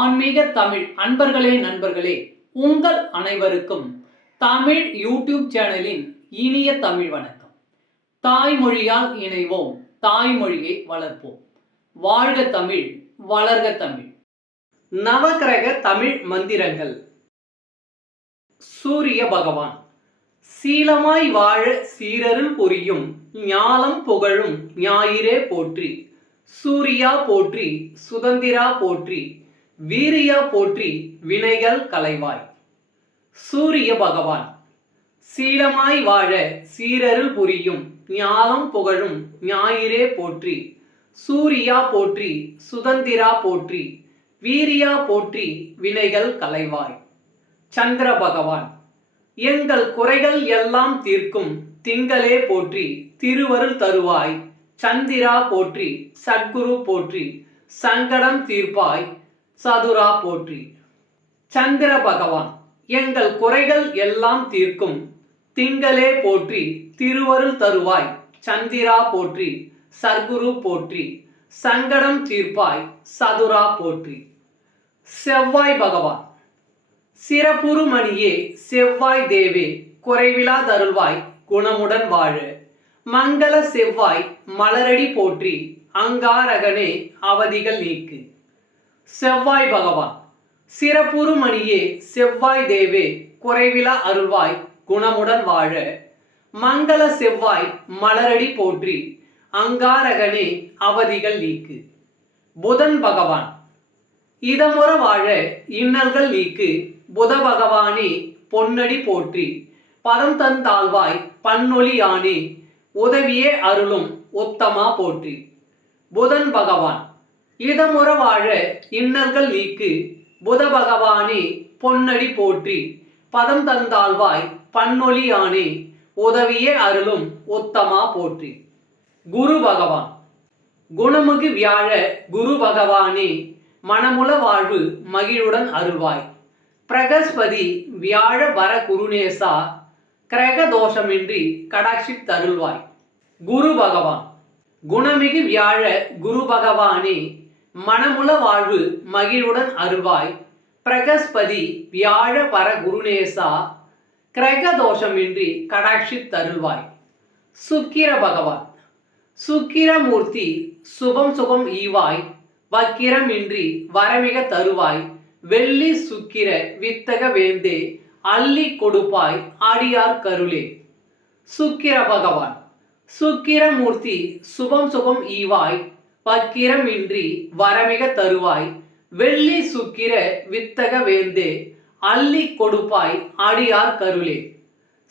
ஆன்மீக தமிழ் அன்பர்களே நண்பர்களே, உங்கள் அனைவருக்கும் தமிழ் யூடியூப் சேனலின் இனிய தமிழ் வணக்கம். தாய்மொழியால் இணைவோம், தாய்மொழியை வளர்ப்போம். வாழ்க தமிழ், வளர்க தமிழ். நவக்கிரக தமிழ் மந்திரங்கள். சூரிய பகவான். சீலமாய் வாழ சீரருள் புரியும் ஞாலம் புகழும் ஞாயிறே போற்றி. சூரியா போற்றி, சுதந்திரா போற்றி, வீரியா போற்றி, வினைகள் களைவாய். சூரிய பகவான். சீலமாய் வாழ சீரருள் புரியும் ஞாலம் புகழும் ஞாயிறே போற்றி. சூரியா போற்றி, சுதந்திரா போற்றி, வீரியா போற்றி, வினைகள் களைவாய். சந்திர பகவான். எங்கள் குறைகள் எல்லாம் தீர்க்கும் திங்களே போற்றி, திருவருள் தருவாய். சந்திரா போற்றி, சத்குரு போற்றி, சங்கடம் தீர்ப்பாய். சதுரா போற்றி. சந்திர பகவான். எங்கள் குறைகள் எல்லாம் தீர்க்கும் திங்களே போற்றி, திருவருள் தருவாய். சந்திரா போற்றி, சத்குரு போற்றி, சங்கடம் தீர்ப்பாய். சதுரா போற்றி. செவ்வாய் பகவான். சிறப்புறு மணியே செவ்வாய் தேவே, குறைவிலா தருள்வாய். குணமுடன் வாழ. மங்கள செவ்வாய் மலரடி போற்றி, அங்காரகனே அவதிகள் நீக்கு. செவ்வாய் பகவான். சிறப்புறு மணியே செவ்வாய் தேவே, குறைவிலா அருள்வாய். குணமுடன் வாழ. மங்கள செவ்வாய் மலரடி போற்றி, அங்காரகனே அவதிகள் நீக்கு. புதன் பகவான். இதமுற வாழ இன்னல்கள் நீக்கு. புத பகவானே பொன்னடி போற்றி, பதம் தந்தாழ்வாய். பன்னொழியானே உதவியே அருளும் உத்தமா போற்றி. புதன் பகவான். இதமுற வாழ இன்னல்கள் நீக்கு. புத பகவானே பொன்னடி போற்றி, பதம் தந்தாழ்வாய். பன்னொழியானே உதவியே அருளும் உத்தமா போற்றி. குரு பகவான். குணமுகு வியாழ குரு பகவானே, மனமுள வாழ்வு மகிழுடன் அருள்வாய். பிரகஸ்பதி வியாழ வர குருநேசா, கிரக தோஷமின்றி கடாட்சி தருள்வாய். குரு பகவான். குணமிகு வியாழ குரு பகவானே, மனமுள வாழ்வு மகிழுடன் அருள்வாய். பிரகஸ்பதி வியாழ வர குருநேசா, கிரக தோஷமின்றி கடாட்சி தருள்வாய். சுக்கிர பகவான். சுக்கிரமூர்த்தி சுபம் சுகம் ஈவாய். வக்கிரமின்றி வரமிக தருவாய். வெள்ளி சுக்கிர வித்தக வேந்தே, அள்ளி கொடுப்பாய். அடியார் கருளே. சுக்கிர பகவான். சுக்கிரமூர்த்தி சுபம் சுகம் ஈவாய். வக்கிரமின்றி வரமிக தருவாய். வெள்ளி சுக்கிர வித்தக வேந்தே, அள்ளி கொடுப்பாய். அடியார் கருளே.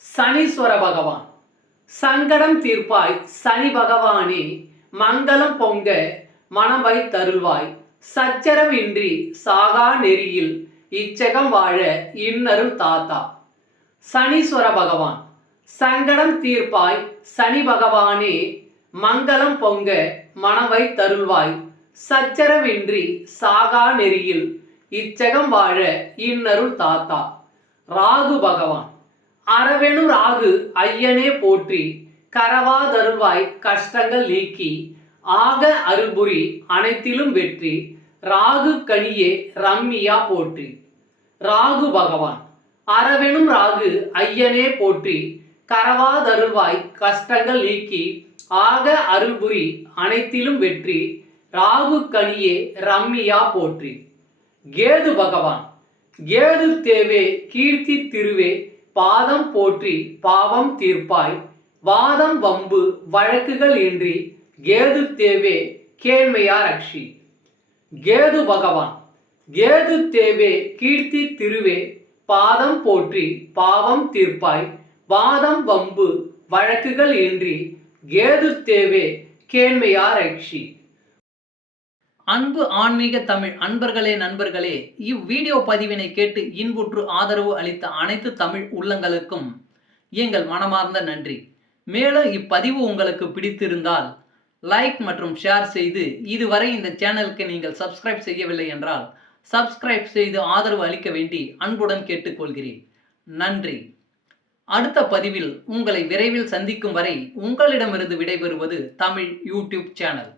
சனீஸ்வர பகவான். சங்கடம் தீர்ப்பாய். சனி பகவானே, மங்களம் பொங்க மனம் வை தருள்வாய். சச்சரம் இன்றி சாகா நெறியில் இச்சகம் வாழ இன்னருள் தாத்தா. சனீஸ்வர பகவான். சங்கடம் தீர்ப்பாய். சனி பகவானே, மங்களம் பொங்க மனம் வை தருள்வாய். சச்சரவின்றி சாகா நெறியில் இச்சகம் வாழ இன்னருள் தாத்தா. ராகு பகவான். அரவெனு ராகு ஐயனே போற்றி, கரவா தருள்வாய். கஷ்டங்கள் நீக்கி ஆக அருள்புரி அனைத்திலும் வெற்றி. ராகு கனியே ரம்மியா போற்றி. ராகு பகவான். அரவெனும் ராகு ஐயனே போற்றி, கரவா தருள்வாய். கஷ்டங்கள் நீக்கி ஆக அருள்புரி அனைத்திலும் வெற்றி. ராகு கனியே ரம்மியா போற்றி. கேது பகவான். கேது தேவே கீர்த்தி திருவே, பாதம் போற்றி பாவம் தீர்ப்பாய். வாதம் வம்பு வழக்குகள் இன்றி, கேது தேவே கேண்மையா ரக்ஷி. கேது பகவான். கேது தேவே கீர்த்தி திருவே, பாதம் போற்றி பாவம் தீர்ப்பாய். வாதம் வம்பு வழக்குகள் இன்றி, கேது தேவே கேண்மையா ரக்ஷி. அன்பு ஆன்மீக தமிழ் அன்பர்களே நண்பர்களே, இவ்வீடியோ பதிவினை கேட்டு இன்புற்று ஆதரவு அளித்த அனைத்து தமிழ் உள்ளங்களுக்கும் எங்கள் மனமார்ந்த நன்றி. மேலும் இப்பதிவு உங்களுக்கு பிடித்திருந்தால் லைக் மற்றும் ஷேர் செய்து, இதுவரை இந்த சேனலுக்கு நீங்கள் சப்ஸ்கிரைப் செய்யவில்லை என்றால் சப்ஸ்கிரைப் செய்து ஆதரவு அளிக்க வேண்டி அன்புடன் கேட்டுக்கொள்கிறேன். நன்றி. அடுத்த பதிவில் உங்களை விரைவில் சந்திக்கும் வரை உங்களிடமிருந்து விடைபெறுவது தமிழ் யூடியூப் சேனல்.